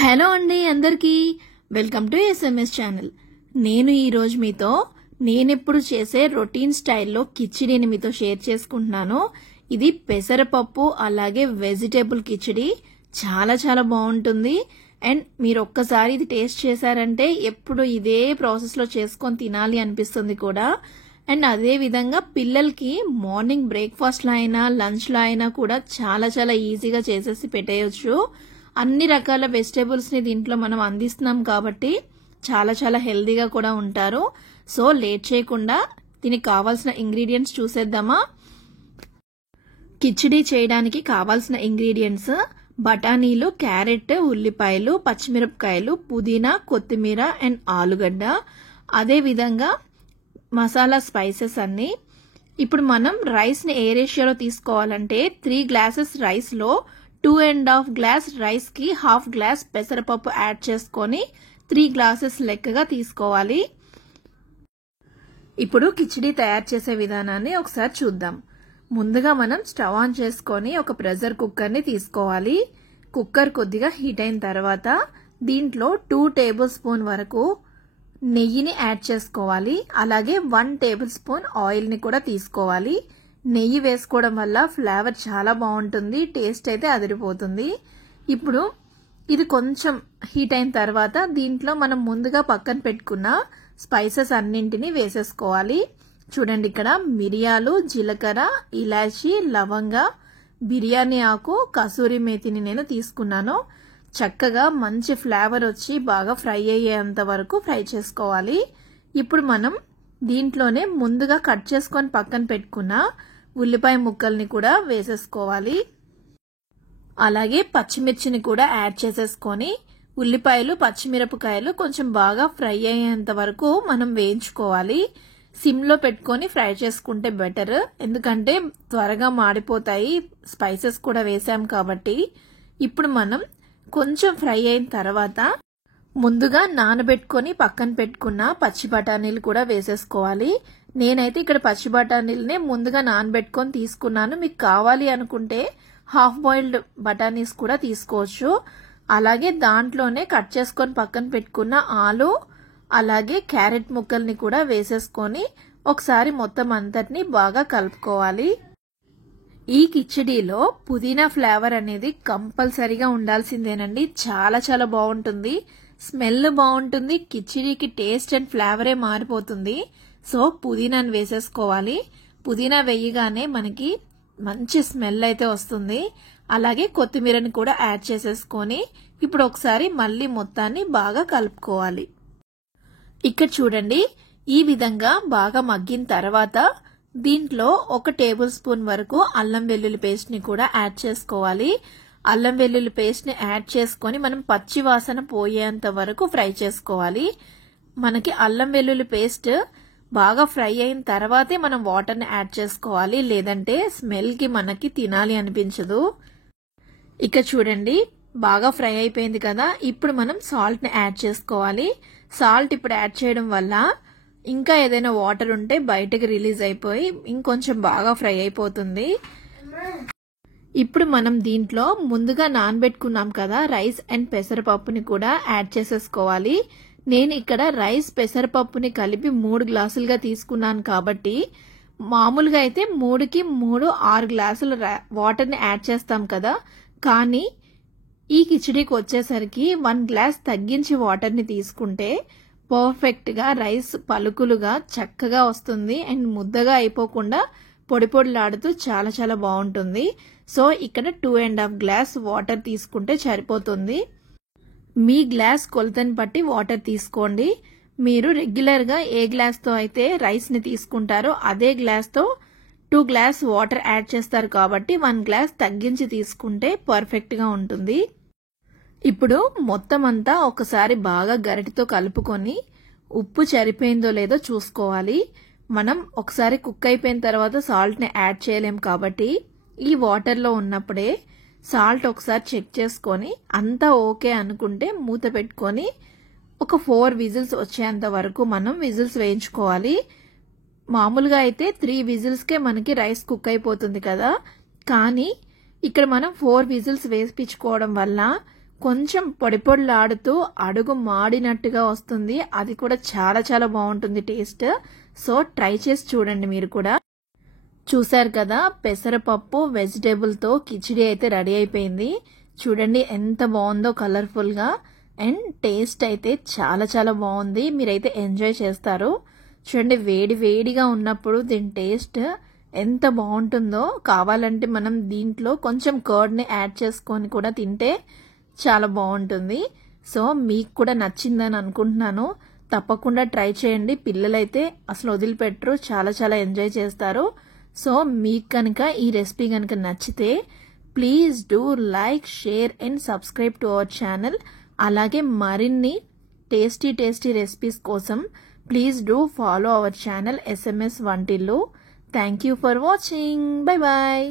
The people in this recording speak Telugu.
హలో అండి అందరికీ వెల్కమ్ టు ఎస్ఎంఎస్ ఛానల్. నేను ఈరోజు మీతో నేనెప్పుడు చేసే రొటీన్ స్టైల్లో కిచిడీని మీతో షేర్ చేసుకుంటున్నాను. ఇది పెసరపప్పు అలాగే వెజిటేబుల్ కిచిడి చాలా చాలా బాగుంటుంది. అండ్ మీరు ఒక్కసారి ఇది టేస్ట్ చేశారంటే ఎప్పుడు ఇదే ప్రాసెస్లో చేసుకొని తినాలి అనిపిస్తుంది కూడా. అండ్ అదే విధంగా పిల్లలకి మార్నింగ్ బ్రేక్ఫాస్ట్లో అయినా లంచ్లో అయినా కూడా చాలా చాలా ఈజీగా చేసేసి పెట్టేయచ్చు. అన్ని రకాల వెజిటేబుల్స్ని దీంట్లో మనం అందిస్తున్నాం కాబట్టి చాలా చాలా హెల్దీగా కూడా ఉంటారు. సో లేట్ చేయకుండా దీనికి కావాల్సిన ఇంగ్రీడియంట్స్ చూసేద్దామా. కిచిడి చేయడానికి కావాల్సిన ఇంగ్రీడియంట్స్ బఠానీలు, క్యారెట్, ఉల్లిపాయలు, పచ్చిమిరపకాయలు, పుదీనా, కొత్తిమీర అండ్ ఆలుగడ్డ. అదే విధంగా మసాలా స్పైసెస్ అన్ని. ఇప్పుడు మనం రైస్ని ఏ రేషియోలో తీసుకోవాలంటే 3 గ్లాసెస్ రైస్లో 2.5 గ్లాస్ రైస్కి 1/2 గ్లాస్ పెసరపప్పు యాడ్ చేసుకొని 3 గ్లాసెస్ లెక్కగా తీసుకోవాలి. ఇప్పుడు కిచిడి తయారు చేసే విధానాన్ని ఒకసారి చూద్దాం. ముందుగా మనం స్టవ్ ఆన్ చేసుకొని ఒక ప్రెషర్ కుక్కర్ని తీసుకోవాలి. కుక్కర్ కొద్దిగా హీట్ అయిన తర్వాత దీంట్లో 2 టేబుల్ స్పూన్ వరకు నెయ్యిని యాడ్ చేసుకోవాలి. అలాగే 1 టేబుల్ స్పూన్ ఆయిల్ని కూడా తీసుకోవాలి. నెయ్యి వేసుకోవడం వల్ల ఫ్లేవర్ చాలా బాగుంటుంది, టేస్ట్ అయితే అదిరిపోతుంది. ఇప్పుడు ఇది కొంచెం హీట్ అయిన తర్వాత దీంట్లో మనం ముందుగా పక్కన పెట్టుకున్న స్పైసెస్ అన్నింటినీ వేసేసుకోవాలి. చూడండి, ఇక్కడ మిరియాలు, జీలకర్ర, ఇలాచీ, లవంగ, బిర్యానీ ఆకు, కసూరి మేతిని నేను తీసుకున్నాను. చక్కగా మంచి ఫ్లేవర్ వచ్చి బాగా ఫ్రై అయ్యేంత వరకు ఫ్రై చేసుకోవాలి. ఇప్పుడు మనం దీంట్లోనే ముందుగా కట్ చేసుకొని పక్కన పెట్టుకున్న ఉల్లిపాయ ముక్కల్ని కూడా వేసేసుకోవాలి. అలాగే పచ్చిమిర్చిని కూడా యాడ్ చేసేసుకొని ఉల్లిపాయలు, పచ్చిమిరపకాయలు కొంచెం బాగా ఫ్రై అయ్యేంత వరకు మనం వేయించుకోవాలి. సిమ్లో పెట్టుకొని ఫ్రై చేసుకుంటే బెటర్, ఎందుకంటే త్వరగా మాడిపోతాయి, స్పైసెస్ కూడా వేసాం కాబట్టి. ఇప్పుడు మనం కొంచెం ఫ్రై అయిన తర్వాత ముందుగా నానబెట్టుకొని పక్కన పెట్టుకున్న పచ్చి బఠానీలు కూడా వేసేసుకోవాలి. నేనైతే ఇక్కడ పచ్చి బఠానీలనే ముందుగా నానబెట్టుకొని తీసుకున్నాను. మీకు కావాలి అనుకుంటే హాఫ్ బాయిల్డ్ బఠానీస్ కూడా తీసుకోవచ్చు. అలాగే దాంట్లోనే కట్ చేసుకొని పక్కన పెట్టుకున్న ఆలు అలాగే క్యారెట్ ముక్కల్ని కూడా వేసేసుకొని ఒకసారి మొత్తం అంతటిని బాగా కలుపుకోవాలి. ఈ కిచిడీలో పుదీనా ఫ్లేవర్ అనేది కంపల్సరీగా ఉండాల్సిందేనండి. చాలా చాలా బాగుంటుంది, స్మెల్ బాగుంటుంది, కిచిడీకి టేస్ట్ అండ్ ఫ్లేవరే మారిపోతుంది. సో పుదీనాని వేసేసుకోవాలి. పుదీనా వేయగానే మనకి మంచి స్మెల్ అయితే వస్తుంది. అలాగే కొత్తిమీరని కూడా యాడ్ చేసేసుకొని ఇప్పుడు ఒకసారి మళ్ళీ మొత్తాన్ని బాగా కలుపుకోవాలి. ఇక్కడ చూడండి, ఈ విధంగా బాగా మగ్గిన తర్వాత దీంట్లో 1 టేబుల్ స్పూన్ వరకు అల్లం వెల్లుల్లి పేస్ట్ ని కూడా యాడ్ చేసుకోవాలి. అల్లం వెల్లుల్లి పేస్ట్ ని యాడ్ చేసుకొని మనం పచ్చి వాసన పోయేంత వరకు ఫ్రై చేసుకోవాలి. మనకి అల్లం వెల్లుల్లి పేస్ట్ బాగా ఫ్రై అయిన తర్వాతే మనం వాటర్ ని యాడ్ చేసుకోవాలి, లేదంటే స్మెల్ కి మనకి తినాలి అనిపించదు. ఇక చూడండి, బాగా ఫ్రై అయిపోయింది కదా. ఇప్పుడు మనం సాల్ట్ ని యాడ్ చేసుకోవాలి. సాల్ట్ ఇప్పుడు యాడ్ చేయడం వల్ల ఇంకా ఏదైనా వాటర్ ఉంటే బయటకు రిలీజ్ అయిపోయి ఇంకొంచెం బాగా ఫ్రై అయిపోతుంది. ఇప్పుడు మనం దీంట్లో ముందుగా నానబెట్టుకున్నాం కదా రైస్ అండ్ పెసరపప్పుని కూడా యాడ్ చేసేసుకోవాలి. నేను ఇక్కడ రైస్ పెసరపప్పుని కలిపి 3 గ్లాసులుగా తీసుకున్నాను కాబట్టి మామూలుగా అయితే 3కి 3 6 గ్లాసులు వాటర్ని యాడ్ చేస్తాం కదా. కానీ ఈ కిచిడీకి వచ్చేసరికి 1 గ్లాస్ తగ్గించి వాటర్ని తీసుకుంటే పర్ఫెక్ట్గా రైస్ పలుకులుగా చక్కగా వస్తుంది అండ్ ముద్దగా అయిపోకుండా పొడి పొడిలాడుతూ చాలా చాలా బాగుంటుంది. సో ఇక్కడ 2.5 గ్లాస్ వాటర్ తీసుకుంటే సరిపోతుంది. మీ గ్లాస్ కొలతని బట్టి వాటర్ తీసుకోండి. మీరు రెగ్యులర్గా ఏ గ్లాస్తో అయితే రైస్ని తీసుకుంటారో అదే గ్లాస్తో 2 గ్లాస్ వాటర్ యాడ్ చేస్తారు కాబట్టి 1 గ్లాస్ తగ్గించి తీసుకుంటే పర్ఫెక్ట్గా ఉంటుంది. ఇప్పుడు మొత్తం అంతా ఒకసారి బాగా గరిటెతో కలుపుకొని ఉప్పు సరిపోయిందో లేదో చూసుకోవాలి. మనం ఒకసారి కుక్ అయిపోయిన తర్వాత సాల్ట్ని యాడ్ చేయలేం కాబట్టి ఈ వాటర్లో ఉన్నప్పుడే సాల్ట్ ఒకసారి చెక్ చేసుకొని అంతా ఓకే అనుకుంటే మూత పెట్టుకొని ఒక 4 విజిల్స్ వచ్చేంత వరకు మనం విజిల్స్ వేయించుకోవాలి. మామూలుగా అయితే 3 విజిల్స్కే మనకి రైస్ కుక్ అయిపోతుంది కదా. కానీ ఇక్కడ మనం 4 విజిల్స్ వేయించుకోవడం వల్ల కొంచెం పొడి పొడిలాడుతూ అడుగు మాడినట్టుగా వస్తుంది. అది కూడా చాలా చాలా బాగుంటుంది టేస్ట్. సో ట్రై చేసి చూడండి మీరు కూడా. చూసారు కదా, పెసరపప్పు వెజిటేబుల్తో కిచిడి అయితే రెడీ అయిపోయింది. చూడండి ఎంత బాగుందో కలర్ఫుల్గా. అండ్ టేస్ట్ అయితే చాలా చాలా బాగుంది. మీరైతే ఎంజాయ్ చేస్తారు. చూడండి వేడి వేడిగా ఉన్నప్పుడు దీని టేస్ట్ ఎంత బాగుంటుందో. కావాలంటే మనం దీంట్లో కొంచెం కర్డ్ని యాడ్ చేసుకొని కూడా తింటే చాలా బాగుంటుంది. సో మీకు కూడా నచ్చిందని అనుకుంటున్నాను. తప్పకుండా ట్రై చేయండి. పిల్లలైతే అసలు వదిలిపెట్టరు, చాలా చాలా ఎంజాయ్ చేస్తారు. సో మీకు కనుక ఈ రెసిపీ కనుక నచ్చితే please do like, share and subscribe to our channel. అలాగే మరిన్ని టేస్టీ రెసిపీస్ కోసం please do follow our channel SMS వంటిల్లు. Thank you for watching. Bye bye.